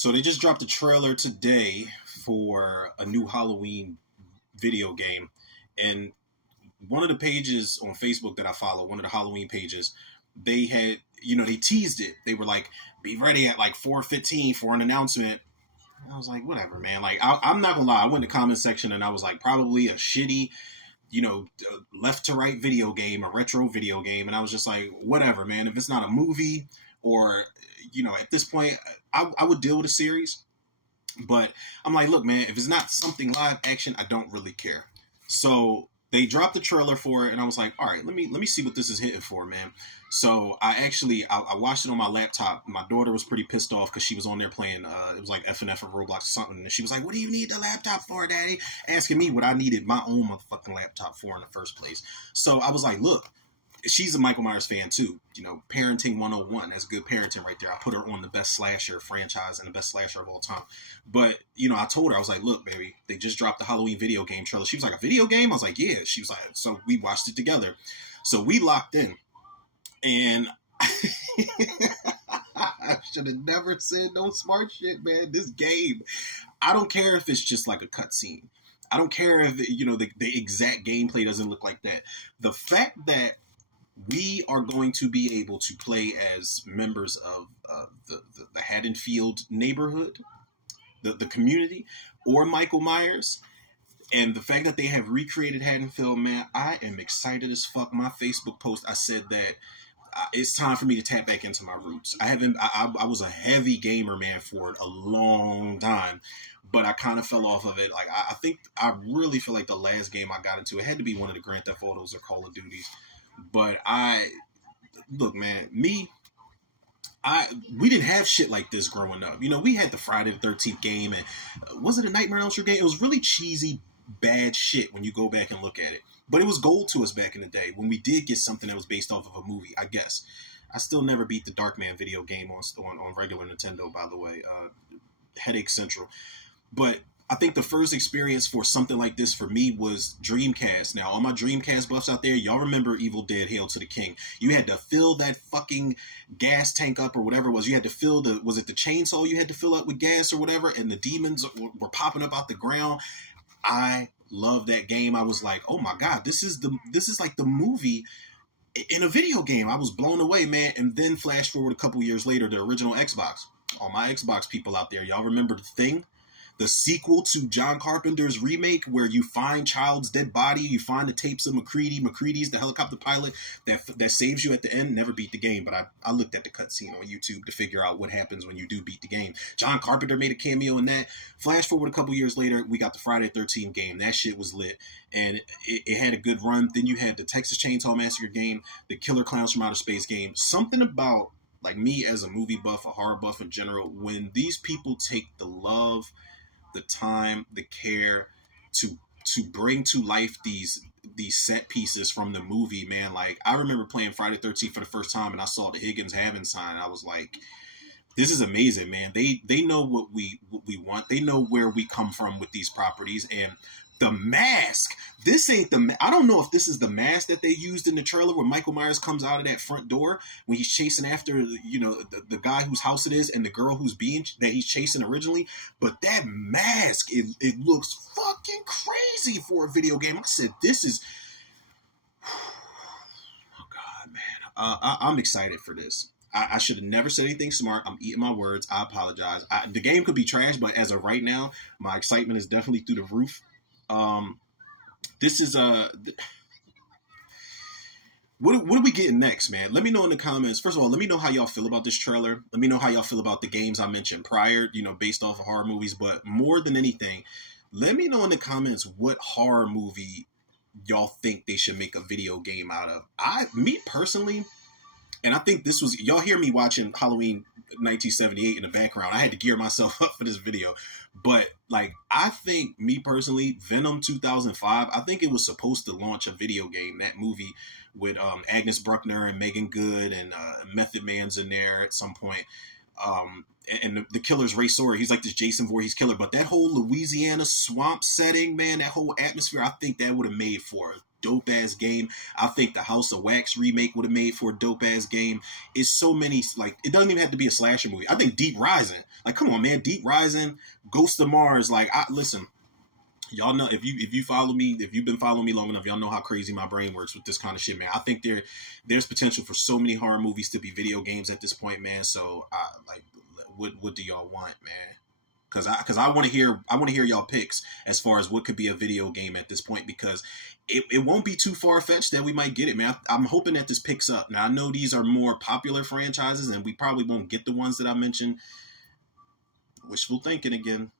So they just dropped a trailer today for a new Halloween video game, and one of the pages on Facebook that I follow, one of the Halloween pages, they had, they teased it. They were like, "Be ready at like 4:15 for an announcement." And I was like, "Whatever, man." Like, I'm not gonna lie. I went to the comment section and I was like, probably a shitty, left to right video game, a retro video game, and I was just like, "Whatever, man. If it's not a movie, or at this point, I would deal with a series." But I'm like, look, man, if it's not something live action, I don't really care. So they dropped the trailer for it, and I was like, all right, let me see what this is hitting for, man. So I watched it on my laptop. My daughter was pretty pissed off because she was on there playing. It was like FNF or Roblox or something, and she was like, "What do you need the laptop for, Daddy?" Asking me what I needed my own motherfucking laptop for in the first place. So I was like, look, she's a Michael Myers fan too. Parenting 101. That's good parenting right there. I put her on the best slasher franchise and the best slasher of all time. But, I told her, I was like, look, baby, they just dropped the Halloween video game trailer. She was like, a video game? I was like, yeah. She was like, so we watched it together. So we locked in. And I should have never said no smart shit, man. This game, I don't care if it's just like a cutscene. I don't care if, the exact gameplay doesn't look like that. The fact that we are going to be able to play as members of the Haddonfield neighborhood, the community, or Michael Myers. And the fact that they have recreated Haddonfield, man, I am excited as fuck. My Facebook post, I said that it's time for me to tap back into my roots. I was a heavy gamer, man, for a long time, but I kind of fell off of it. Like, I think, I really feel like the last game I got into, it had to be one of the Grand Theft Autos or Call of Duties. But look, man, we didn't have shit like this growing up. We had the Friday the 13th game, and was it a Nightmare on Elm Street game? It was really cheesy, bad shit when you go back and look at it. But it was gold to us back in the day when we did get something that was based off of a movie, I guess. I still never beat the Darkman video game on regular Nintendo, by the way. Headache Central. But I think the first experience for something like this for me was Dreamcast. Now, all my Dreamcast buffs out there, y'all remember Evil Dead Hail to the King. You had to fill that fucking gas tank up or whatever it was. You had to fill was it the chainsaw you had to fill up with gas or whatever? And the demons were popping up out the ground. I love that game. I was like, oh my God, this is like the movie in a video game. I was blown away, man. And then flash forward a couple years later, the original Xbox. All my Xbox people out there, y'all remember The Thing? The sequel to John Carpenter's remake, where you find Child's dead body, you find the tapes of MacReady. MacReady's the helicopter pilot that saves you at the end. Never beat the game, but I looked at the cutscene on YouTube to figure out what happens when you do beat the game. John Carpenter made a cameo in that. Flash forward a couple years later, we got the Friday the 13th game. That shit was lit, and it had a good run. Then you had the Texas Chainsaw Massacre game, the Killer Clowns from Outer Space game. Something about, like, me as a movie buff, a horror buff in general, when these people take the love, the time, the care to bring to life these set pieces from the movie, man. Like, I remember playing Friday the 13th for the first time, and I saw the Higgins Having sign. I was like, this is amazing, man. They know what we want. They know where we come from with these properties. And the mask, this ain't I don't know if this is the mask that they used in the trailer where Michael Myers comes out of that front door when he's chasing after, the guy whose house it is and the girl that he's chasing originally. But that mask, it looks fucking crazy for a video game. I said, this is, oh God, man. I'm excited for this. I should have never said anything smart. I'm eating my words. I apologize. The game could be trash, but as of right now, my excitement is definitely through the roof. This is what are we getting next, man? Let me know in the comments. First of all, let me know how y'all feel about this trailer. Let me know how y'all feel about the games I mentioned prior, based off of horror movies. But more than anything, let me know in the comments what horror movie y'all think they should make a video game out of. Me personally, and I think this was, y'all hear me watching Halloween 1978 in the background. I had to gear myself up for this video. But, like, I think, me personally, Venom 2005, I think it was supposed to launch a video game, that movie with Agnes Bruckner and Megan Good and Method Man's in there at some point. and the killer's Ray Sawyer. He's like this Jason Voorhees killer. But that whole Louisiana swamp setting, man, that whole atmosphere, I think that would have made for a dope ass game. I think the House of Wax remake would have made for a dope ass game. It's so many, like, it doesn't even have to be a slasher movie. I think Deep Rising, like, come on, man, Deep Rising, Ghost of Mars, like, listen. Y'all know, if you follow me, if you've been following me long enough, y'all know how crazy my brain works with this kind of shit, man. I think there's potential for so many horror movies to be video games at this point, man. So like, what do y'all want, man? Because I want to hear y'all picks as far as what could be a video game at this point, because it won't be too far fetched that we might get it, man. I'm hoping that this picks up. Now I know these are more popular franchises, and we probably won't get the ones that I mentioned. Wishful thinking again.